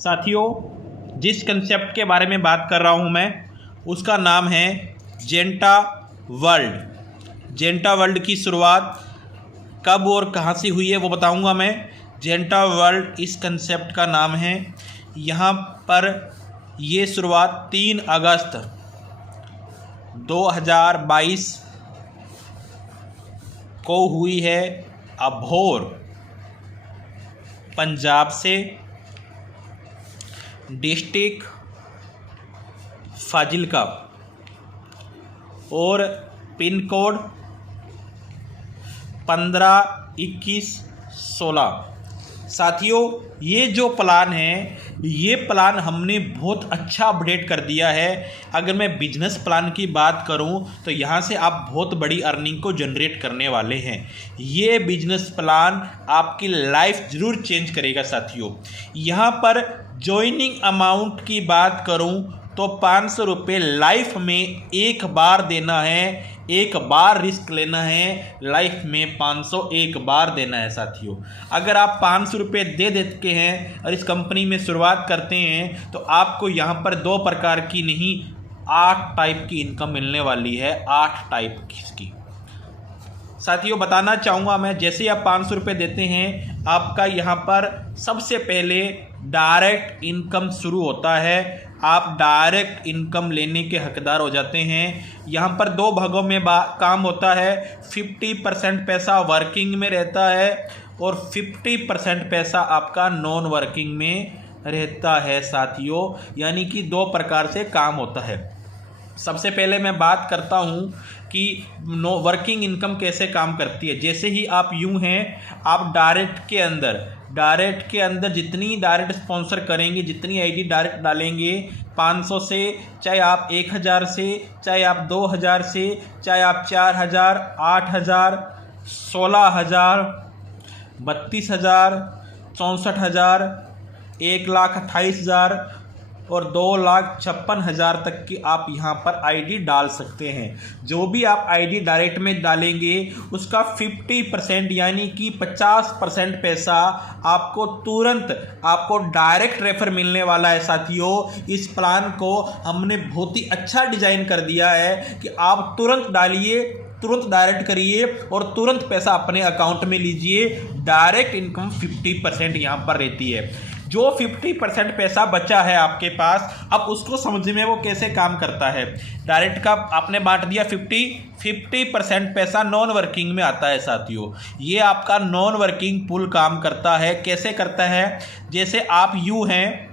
साथियों, जिस कंसेप्ट के बारे में बात कर रहा हूँ मैं, उसका नाम है जेंटा वर्ल्ड। जेंटा वर्ल्ड की शुरुआत कब और कहाँ से हुई है वो बताऊँगा मैं। जेंटा वर्ल्ड इस कंसेप्ट का नाम है। यहाँ पर ये शुरुआत 3 अगस्त 2022 को हुई है अबोहर, पंजाब से, डिस्ट्रिक्ट फाजिलका, और पिन कोड 152116। साथियों, ये जो प्लान है, ये प्लान हमने बहुत अच्छा अपडेट कर दिया है। अगर मैं बिजनेस प्लान की बात करूं तो यहाँ से आप बहुत बड़ी अर्निंग को जनरेट करने वाले हैं। ये बिजनेस प्लान आपकी लाइफ ज़रूर चेंज करेगा। साथियों, यहाँ पर जॉइनिंग अमाउंट की बात करूं तो 500 रुपये लाइफ में एक बार देना है, एक बार रिस्क लेना है। लाइफ में 500 एक बार देना है। साथियों, अगर आप 500 रुपये दे देते हैं और इस कंपनी में शुरुआत करते हैं तो आपको यहाँ पर 2 प्रकार की नहीं 8 टाइप की इनकम मिलने वाली है। 8 टाइप की। साथियों, बताना चाहूँगा मैं, जैसे आप 500 रुपये देते हैं, आपका यहाँ पर सबसे पहले डायरेक्ट इनकम शुरू होता है। आप डायरेक्ट इनकम लेने के हकदार हो जाते हैं। यहाँ पर 2 भागों में काम होता है। 50% पैसा वर्किंग में रहता है और 50% पैसा आपका नॉन वर्किंग में रहता है। साथियों, यानी कि 2 प्रकार से काम होता है। सबसे पहले मैं बात करता हूँ कि वर्किंग इनकम कैसे काम करती है। जैसे ही आप यूँ हैं, आप डायरेक्ट के अंदर जितनी डायरेक्ट स्पॉन्सर करेंगे, जितनी आईडी डायरेक्ट डालेंगे, 500 से, चाहे आप 1000 से, चाहे आप 2000 से, चाहे आप 4000, 8000, 16000, 32000, 64000, 1,28,000 और 2,56,000 तक की आप यहाँ पर आईडी डाल सकते हैं। जो भी आप आईडी डायरेक्ट में डालेंगे उसका 50% यानी कि 50% पैसा आपको तुरंत डायरेक्ट रेफर मिलने वाला है। साथियों, इस प्लान को हमने बहुत ही अच्छा डिज़ाइन कर दिया है कि आप तुरंत डालिए, तुरंत डायरेक्ट करिए और तुरंत पैसा अपने अकाउंट में लीजिए। डायरेक्ट इनकम 50% यहाँ पर रहती है। जो 50% पैसा बचा है आपके पास, अब उसको समझ में वो कैसे काम करता है। डायरेक्ट का आपने बांट दिया 50% पैसा नॉन वर्किंग में आता है। साथियों, ये आपका नॉन वर्किंग पूल काम करता है। कैसे करता है? जैसे आप यूँ हैं,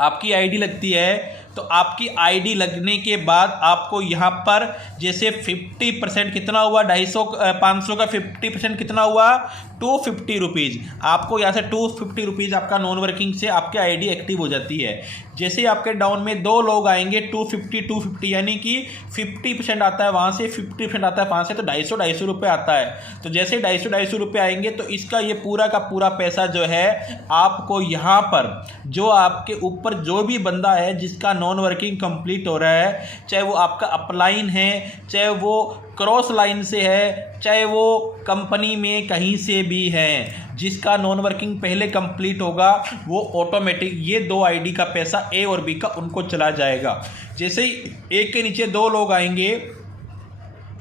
आपकी आईडी लगती है, तो आपकी आईडी लगने के बाद आपको यहाँ पर जैसे 50% कितना हुआ, 500 का 50% कितना हुआ, 250 रुपीज़। आपको यहाँ से 250 रुपीज़ आपका नॉन वर्किंग से आपकी आईडी एक्टिव हो जाती है। जैसे आपके डाउन में 2 लोग आएंगे, 250 यानी कि 50% आता है वहाँ से, 50% आता है वहाँ से, तो 250 रुपये आता है। तो जैसे 250 रुपये आएंगे तो इसका ये पूरा का पूरा पैसा जो है आपको यहाँ पर, जो आपके ऊपर जो भी बंदा है जिसका नॉन वर्किंग कंप्लीट हो रहा है, चाहे वो आपका अपलाइन है, चाहे वो क्रॉस लाइन से है, चाहे वो कंपनी में कहीं से भी है, जिसका नॉन वर्किंग पहले कंप्लीट होगा वो ऑटोमेटिक ये 2 आईडी का पैसा ए और बी का उनको चला जाएगा। जैसे ही एक के नीचे 2 लोग आएंगे,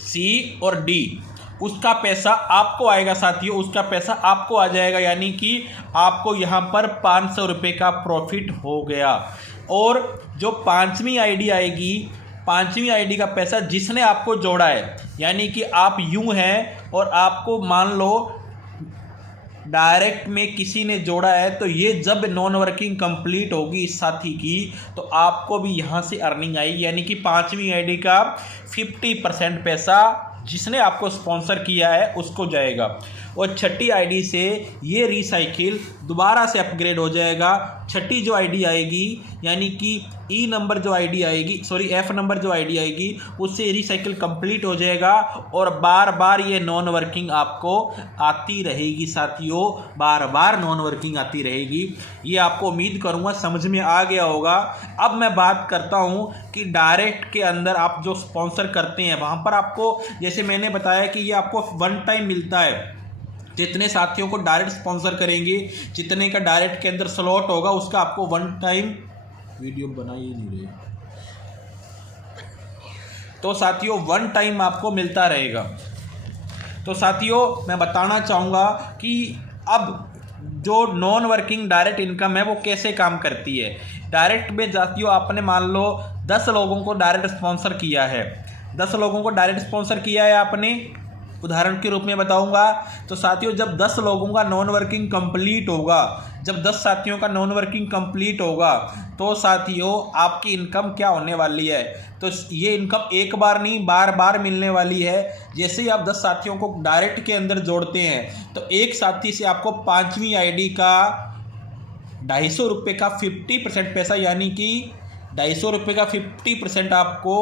सी और डी, उसका पैसा आपको आएगा। साथियों, उसका पैसा आपको आ जाएगा, यानी कि आपको यहाँ पर 500 रुपये का प्रॉफिट हो गया। और जो 5वीं आईडी आएगी, 5वीं आईडी का पैसा जिसने आपको जोड़ा है, यानी कि आप यूं हैं और आपको मान लो डायरेक्ट में किसी ने जोड़ा है, तो ये जब नॉन वर्किंग कंप्लीट होगी इस साथी की, तो आपको भी यहाँ से अर्निंग आएगी। यानी कि 5वीं आईडी का 50% पैसा जिसने आपको स्पॉन्सर किया है उसको जाएगा। और 6ठी आईडी से ये रिसाइकिल दोबारा से अपग्रेड हो जाएगा। 6ठी जो आईडी आएगी, यानी कि ई नंबर जो आईडी आएगी, सॉरी एफ नंबर जो आईडी आएगी, उससे रिसाइकिल कंप्लीट हो जाएगा और बार बार ये नॉन वर्किंग आपको आती रहेगी। साथियों, बार बार नॉन वर्किंग आती रहेगी। ये आपको उम्मीद करूँगा समझ में आ गया होगा। अब मैं बात करता हूँ कि डायरेक्ट के अंदर आप जो स्पॉन्सर करते हैं वहाँ पर आपको, जैसे मैंने बताया कि ये आपको 1 टाइम मिलता है। जितने साथियों को डायरेक्ट स्पॉन्सर करेंगे, जितने का डायरेक्ट के अंदर स्लॉट होगा, उसका आपको वन टाइम वीडियो बना ही नहीं रहे, तो साथियों वन टाइम आपको मिलता रहेगा। तो साथियों मैं बताना चाहूँगा कि अब जो नॉन वर्किंग डायरेक्ट इनकम है वो कैसे काम करती है। डायरेक्ट में साथियों आपने मान लो 10 लोगों को डायरेक्ट स्पॉन्सर किया है, 10 लोगों को डायरेक्ट स्पॉन्सर किया है आपने, उदाहरण के रूप में बताऊंगा। तो साथियों जब 10 लोगों का नॉन वर्किंग कंप्लीट होगा, जब 10 साथियों का नॉन वर्किंग कंप्लीट होगा, तो साथियों आपकी इनकम क्या होने वाली है, तो ये इनकम एक बार नहीं बार बार मिलने वाली है। जैसे ही आप 10 साथियों को डायरेक्ट के अंदर जोड़ते हैं तो एक साथी से आपको 5वीं आईडी का 250 रुपये का 50% पैसा, यानी कि 250 रुपये का 50% आपको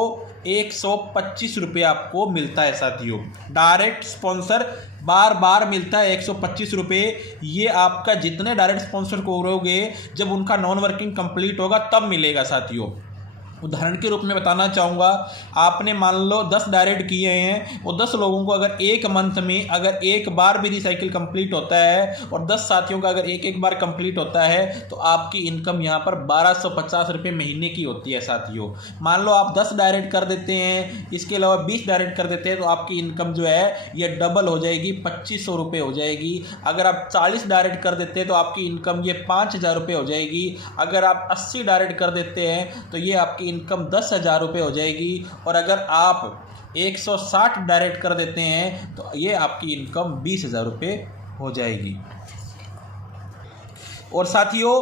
125 रुपये आपको मिलता है साथियों। डायरेक्ट स्पॉन्सर बार बार मिलता है 125 रुपये। ये आपका जितने डायरेक्ट स्पॉन्सर करोगे जब उनका नॉन वर्किंग कंप्लीट होगा तब मिलेगा साथियों। उदाहरण के रूप में बताना चाहूँगा, आपने मान लो 10 डायरेक्ट किए हैं, वो 10 लोगों को अगर एक मंथ में अगर एक बार भी रिसाइकिल कंप्लीट होता है और 10 साथियों का अगर एक बार कंप्लीट होता है तो आपकी इनकम यहाँ पर 1250 रुपये महीने की होती है साथियों। मान लो आप 10 डायरेक्ट कर देते हैं, इसके अलावा 20 डायरेक्ट कर देते हैं, तो आपकी इनकम जो है ये डबल हो जाएगी, 2500 रुपये हो जाएगी। अगर आप 40 डायरेक्ट कर देते हैं तो आपकी इनकम ये 5000 रुपये हो जाएगी। अगर आप 80 डायरेक्ट कर देते हैं तो ये आपकी इनकम 10,000 रुपये हो जाएगी। और अगर आप 160 डायरेक्ट कर देते हैं तो ये आपकी इनकम 20,000 रुपये हो जाएगी। और साथियों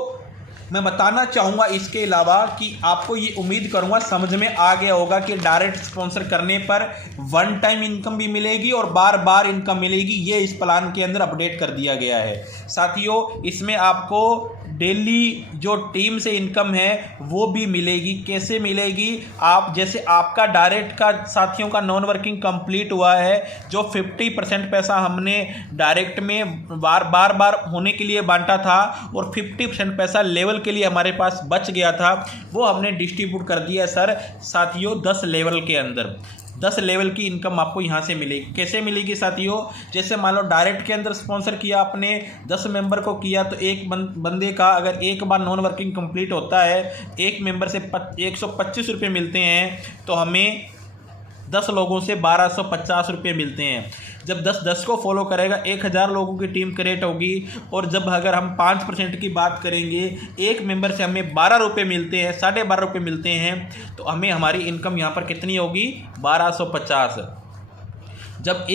मैं बताना चाहूँगा इसके अलावा कि आपको ये उम्मीद करूँगा समझ में आ गया होगा कि डायरेक्ट स्पॉन्सर करने पर वन टाइम इनकम भी मिलेगी और बार बार इनकम मिलेगी। ये इस प्लान के अंदर अपडेट कर दिया गया है साथियों। इसमें आपको डेली जो टीम से इनकम है वो भी मिलेगी। कैसे मिलेगी? आप जैसे आपका डायरेक्ट का साथियों का नॉन वर्किंग कंप्लीट हुआ है, जो 50% पैसा हमने डायरेक्ट में बार बार होने के लिए बांटा था और 50% पैसा लेवल के लिए हमारे पास बच गया था, वो हमने डिस्ट्रीब्यूट कर दिया सर साथियों 10 लेवल के अंदर। 10 लेवल की इनकम आपको यहाँ से मिलेगी। कैसे मिलेगी साथियों? जैसे मान लो डायरेक्ट के अंदर स्पॉन्सर किया आपने, 10 मेंबर को किया, तो एक बंदे का अगर एक बार नॉन वर्किंग कंप्लीट होता है, एक मेंबर से 125 रुपये मिलते हैं, तो हमें 10 लोगों से 1250 रुपये मिलते हैं। जब 10 को फॉलो करेगा 1000 लोगों की टीम क्रिएट होगी। और जब अगर हम 5% की बात करेंगे, एक मेंबर से हमें 12 रुपये मिलते हैं, 12.5 रुपये मिलते हैं, तो हमें हमारी इनकम यहाँ पर कितनी होगी? 1250। जब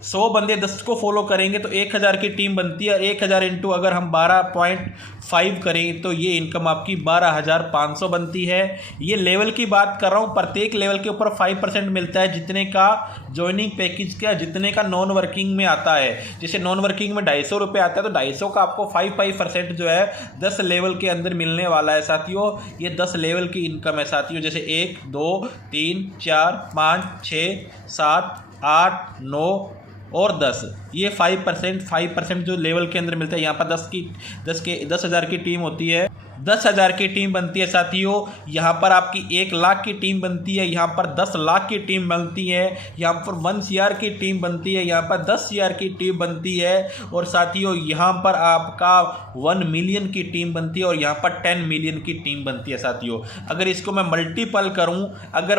100 बंदे 10 को फॉलो करेंगे तो 1000 की टीम बनती है। 1000 इंटू अगर हम 12.5 करें तो ये इनकम आपकी 12,500 बनती है। ये लेवल की बात कर रहा हूँ। प्रत्येक लेवल के ऊपर 5% मिलता है, जितने का ज्वाइनिंग पैकेज का, जितने का नॉन वर्किंग में आता है। जैसे नॉन वर्किंग में 250 रुपये आता है, तो 250 का आपको 5% जो है 10 लेवल के अंदर मिलने वाला है साथियों। ये 10 लेवल की इनकम है साथियों। जैसे 1 2 3 4 5 6 7 8 9 और 10, ये 5% जो लेवल के अंदर मिलता है। यहाँ पर 10,000 की टीम होती है, 10,000 की टीम बनती है साथियों। यहाँ पर आपकी 1 लाख की टीम बनती है, यहाँ पर 10 लाख की टीम बनती है, यहाँ पर 1 CR की टीम बनती है, यहाँ पर 10 CR की टीम बनती है। और साथियों यहाँ पर आपका 1 मिलियन की टीम बनती है और यहाँ पर 10 मिलियन की टीम बनती है साथियों। अगर इसको मैं मल्टीपल करूँ, अगर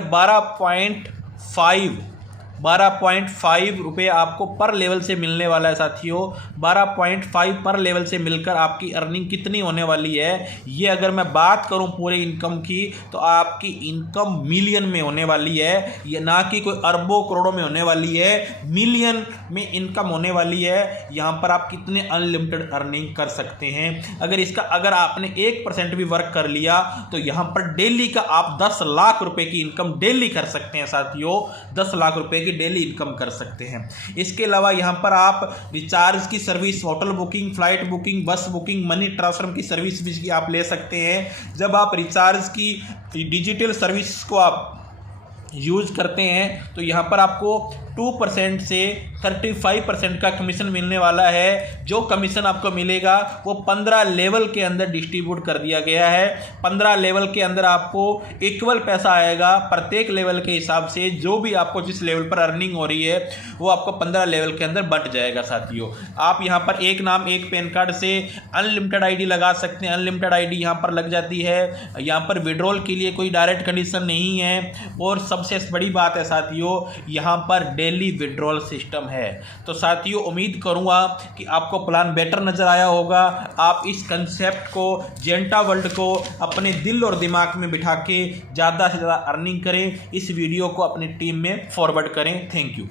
12.5 रुपये आपको पर लेवल से मिलने वाला है साथियों। 12.5 पर लेवल से मिलकर आपकी अर्निंग कितनी होने वाली है? ये अगर मैं बात करूं पूरे इनकम की, तो आपकी इनकम मिलियन में होने वाली है। ये ना कि कोई अरबों करोड़ों में होने वाली है, मिलियन में इनकम होने वाली है। यहाँ पर आप कितने अनलिमिटेड अर्निंग कर सकते हैं। अगर आपने 1% भी वर्क कर लिया तो यहाँ पर डेली का आप 10 लाख रुपए की इनकम डेली कर सकते हैं साथियों। 10 लाख रुपए डेली इनकम कर सकते हैं। इसके अलावा यहां पर आप रिचार्ज की service, hotel booking, flight booking, बस बुकिंग, मनी ट्रांसफर की सर्विस भी आप ले सकते हैं। जब आप रिचार्ज की डिजिटल सर्विस को आप यूज करते हैं तो यहाँ पर आपको 2% से 35% का कमीशन मिलने वाला है। जो कमीशन आपको मिलेगा वो 15 लेवल के अंदर डिस्ट्रीब्यूट कर दिया गया है। 15 लेवल के अंदर आपको इक्वल पैसा आएगा प्रत्येक लेवल के हिसाब से। जो भी आपको जिस लेवल पर अर्निंग हो रही है वो आपको 15 लेवल के अंदर बंट जाएगा साथियों। आप यहाँ पर एक नाम एक पैन कार्ड से अनलिमिटेड आईडी लगा सकते हैं। अनलिमिटेड आईडी यहाँ पर लग जाती है। यहाँ पर विड्रॉल के लिए कोई डायरेक्ट कंडीशन नहीं है और सबसे बड़ी बात है साथियों यहाँ पर डेली विड्रॉल सिस्टम है। तो साथियों उम्मीद करूँगा कि आपको प्लान बेटर नज़र आया होगा। आप इस कंसेप्ट को जेंटा वर्ल्ड को अपने दिल और दिमाग में बिठा के ज़्यादा से ज़्यादा अर्निंग करें। इस वीडियो को अपनी टीम में फॉरवर्ड करें। Thank you.